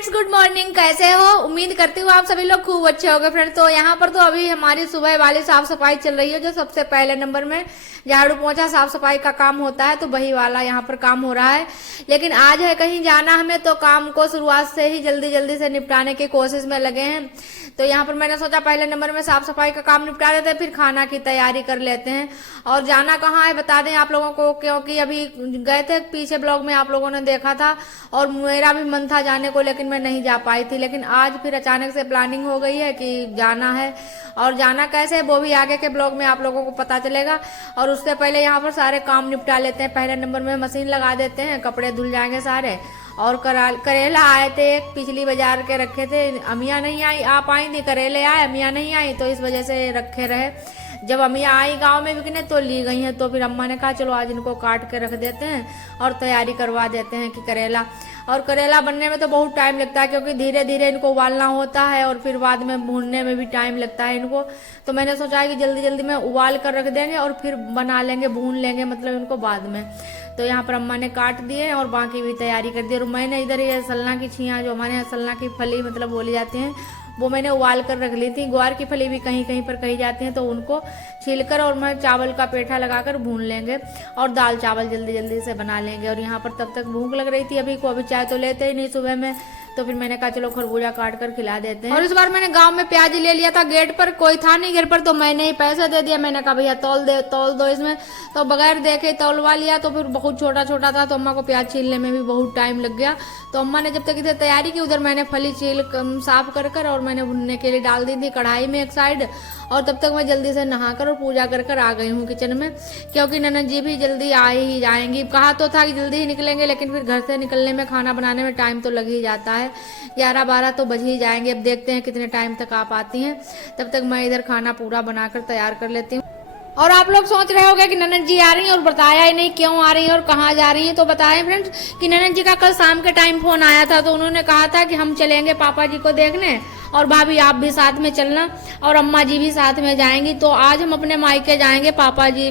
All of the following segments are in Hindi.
Friends, good morning. कैसे हो? उम्मीद करती हूँ आप सभी लोग खूब अच्छे होंगे। फ्रेंड्स, तो यहाँ पर तो अभी हमारी सुबह वाली साफ सफाई चल रही है। जो सबसे पहले नंबर में झाड़ू पोंछा साफ सफाई का काम होता है, तो वही वाला यहाँ पर काम हो रहा है। लेकिन आज है कहीं जाना हमें, तो काम को शुरुआत से ही जल्दी जल्दी से निपटाने की कोशिश में लगे हैं। तो यहाँ पर मैंने सोचा पहले नंबर में साफ सफाई का काम निपटा देते हैं, फिर खाना की तैयारी कर लेते हैं। और जाना कहाँ है बता दें आप लोगों को, क्योंकि अभी गए थे पीछे ब्लॉग में आप लोगों ने देखा था, और मेरा भी मन था जाने को, लेकिन मैं नहीं जा पाई थी। लेकिन आज फिर अचानक से प्लानिंग हो गई है कि जाना है, और जाना कैसे है वो भी आगे के ब्लॉग में आप लोगों को पता चलेगा। और उससे पहले यहाँ पर सारे काम निपटा लेते हैं। पहले नंबर में मशीन लगा देते हैं, कपड़े धुल जाएंगे सारे। और करेला आए थे, पिछली बाजार के रखे थे, अमिया नहीं आई, आप आई थी, करेले आए, अमिया नहीं आई, तो इस वजह से रखे रहे। जब अमिया आई गांव में बिकने तो ली गई हैं, तो फिर अम्मा ने कहा चलो आज इनको काट के रख देते हैं और तैयारी करवा देते हैं कि करेला। और करेला बनने में तो बहुत टाइम लगता है, क्योंकि धीरे धीरे इनको उबालना होता है और फिर बाद में भूनने में भी टाइम लगता है इनको। तो मैंने सोचा कि जल्दी जल्दी में उबाल कर रख देंगे और फिर बना लेंगे, भून लेंगे मतलब इनको बाद में। तो यहाँ पर अम्मा ने काट दिए और बाकी भी तैयारी कर दी। और मैंने इधर ये सलना की छियाँ, जो हमारे यहाँ सलना की फली मतलब बोली जाती हैं, वो मैंने उबाल कर रख ली थी। ग्वार की फली भी कहीं कहीं पर कही जाती हैं, तो उनको छीलकर और मैं चावल का पेठा लगाकर भून लेंगे और दाल चावल जल्दी जल्दी से बना लेंगे। और यहाँ पर तब तक भूख लग रही थी अभी को, अभी चाय तो लेते ही नहीं सुबह में, तो फिर मैंने कहा चलो खरबूजा काट कर खिला देते हैं। और इस बार मैंने गांव में प्याज ले लिया था, गेट पर कोई था नहीं घर पर, तो मैंने ही पैसे दे दिया। मैंने कहा भैया तौल दो इसमें, तो बगैर देखे तौलवा लिया। तो फिर बहुत छोटा छोटा था, तो अम्मा को प्याज छीलने में भी बहुत टाइम लग गया। तो अम्मा ने जब तक इधर तैयारी की, उधर मैंने फली छील साफ कर और मैंने भुनने के लिए डाल दी थी कढ़ाई में एक साइड। और तब तक मैं जल्दी से नहाकर और पूजा कर आ गई हूँ किचन में, क्योंकि ननद जी भी जल्दी आ ही जाएंगी। कहा तो था कि जल्दी ही निकलेंगे, लेकिन फिर घर से निकलने में खाना बनाने में टाइम तो लग ही जाता है, 11-12 तो बज ही जाएंगे। अब देखते हैं कितने टाइम तक आप आती हैं। तब तक मैं इधर खाना पूरा बनाकर तैयार कर लेती हूँ। और आप लोग सोच रहे होंगे कि ननद जी आ रही हैं और बताया ही नहीं क्यों आ रही हैं और कहाँ जा रही हैं। तो बताएं फ्रेंड्स कि ननद जी का कल शाम के टाइम फोन आया था, तो उन्होंने कहा था कि हम चलेंगे पापा जी को देखने, और भाभी आप भी साथ में चलना, और अम्मा जी भी साथ में जाएंगी। तो आज हम अपने मायके जाएंगे पापा जी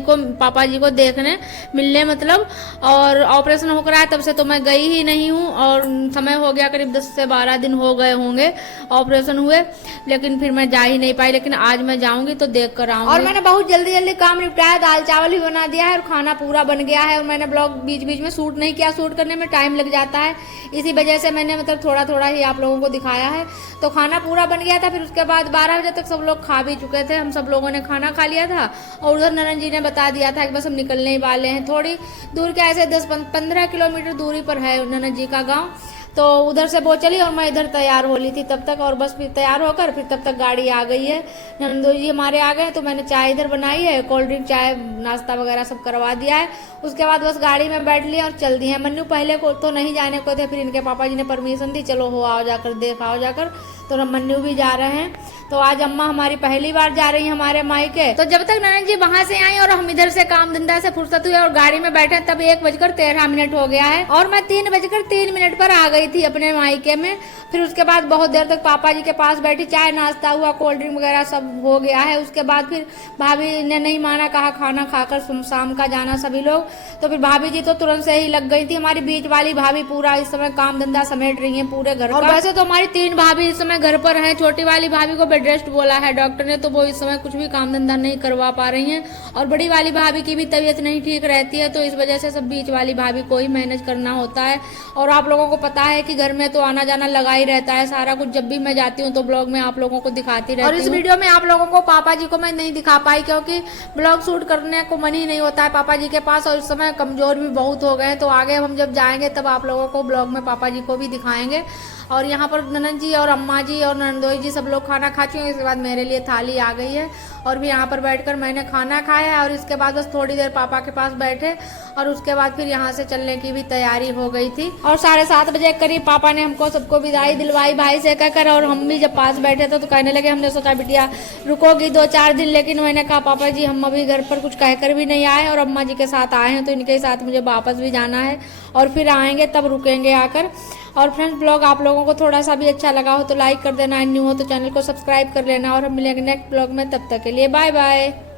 को देखने, मिलने मतलब। और ऑपरेशन होकर आया तब से तो मैं गई ही नहीं हूँ, और समय हो गया करीब 10 से 12 दिन हो गए होंगे ऑपरेशन हुए, लेकिन फिर मैं जा ही नहीं पाई। लेकिन आज मैं जाऊंगी तो देख कर आऊंगी। और मैंने बहुत जल्दी जल्दी काम निपटाया, दाल चावल भी बना दिया है और खाना पूरा बन गया है। और मैंने ब्लॉग बीच बीच में शूट नहीं किया, शूट करने में टाइम लग जाता है, इसी वजह से मैंने मतलब थोड़ा थोड़ा ही आप लोगों को दिखाया है। तो खाना पूरा बन गया था। फिर उसके बाद 12 बजे तक सब लोग खा भी चुके थे, हम सब लोगों ने खाना खा लिया था। और उधर ननद जी ने बता दिया था कि बस हम निकलने ही वाले हैं, थोड़ी दूर के ऐसे 10-15 किलोमीटर दूरी पर है ननद जी का गाँव। तो उधर से वो चली और मैं इधर तैयार हो ली थी तब तक, और बस फिर तैयार होकर फिर तब तक गाड़ी आ गई है। नंदो जी हमारे आ गए, तो मैंने चाय इधर बनाई है, कोल्ड ड्रिंक चाय नाश्ता वगैरह सब करवा दिया है। उसके बाद बस गाड़ी में बैठ लिया और चल दिए हैं। मन्नू पहले को तो नहीं जाने को थे, फिर इनके पापा जी ने परमिशन दी, चलो हो आओ जाकर देख आओ जाकर, तो मन्नू भी जा रहे हैं। तो आज अम्मा हमारी पहली बार जा रही है हमारे मायके। तो जब तक ननद जी वहां से आई और हम इधर से काम धंधा से फुर्सत हुई और गाड़ी में बैठे, तब 1:13 हो गया है, और मैं 3:03 पर आ गई थी अपने मायके में। फिर उसके बाद बहुत देर तक पापा जी के पास बैठी, चाय नाश्ता हुआ, कोल्ड ड्रिंक वगैरह सब हो गया है। उसके बाद फिर भाभी ने नहीं माना, कहा खाना खाकर शाम का जाना सभी लोग। तो फिर भाभी जी तो तुरंत से ही लग गई थी। हमारी बीच वाली भाभी पूरा इस समय काम धंधा समेट रही है पूरे घर का। और वैसे तो हमारी 3 भाभी इस समय घर पर हैं। छोटी वाली भाभी को बेड रेस्ट बोला है डॉक्टर ने, तो वो इस समय कुछ भी काम धंधा नहीं करवा पा रही हैं। और बड़ी वाली भाभी की भी तबीयत नहीं ठीक रहती है, तो इस वजह से सब बीच वाली भाभी को ही मैनेज करना होता है। और आप लोगों को पता है कि घर में तो आना जाना लगा ही रहता है सारा कुछ। जब भी मैं जाती हूँ तो ब्लॉग में आप लोगों को दिखाती रहती हूँ। और इस वीडियो में आप लोगों को पापा जी को मैं नहीं दिखा पाई, क्योंकि ब्लॉग शूट करने को मन ही नहीं होता है पापा जी के पास, और इस समय कमजोर भी बहुत हो गए। तो आगे हम जब जाएंगे तब आप लोगों को ब्लॉग में पापा जी को भी दिखाएंगे। और यहाँ पर ननद जी और अम्मा जी और नंदोई जी सब लोग खाना खा चुके हैं। इसके बाद मेरे लिए थाली आ गई है, और भी यहाँ पर बैठकर मैंने खाना खाया है। और इसके बाद बस थोड़ी देर पापा के पास बैठे, और उसके बाद फिर यहाँ से चलने की भी तैयारी हो गई थी। और 7:30 बजे करीब पापा ने हमको सबको विदाई दिलवाई भाई से कहकर। और हम भी जब पास बैठे थे तो कहने लगे, हमने सोचा बिटिया रुकोगी 2-4 दिन, लेकिन मैंने कहा पापा जी हम अभी घर पर कुछ कहकर भी नहीं आए, और अम्मा जी के साथ आए हैं, तो इनके साथ मुझे वापस भी जाना है, और फिर आएंगे तब रुकेंगे आकर। और फ्रेंड्स, ब्लॉग आप लोगों को थोड़ा सा भी अच्छा लगा हो तो लाइक कर देना, न्यू हो तो चैनल को सब्सक्राइब कर लेना, और हम मिलेंगे नेक्स्ट ब्लॉग में। तब तक के लिए बाय बाय।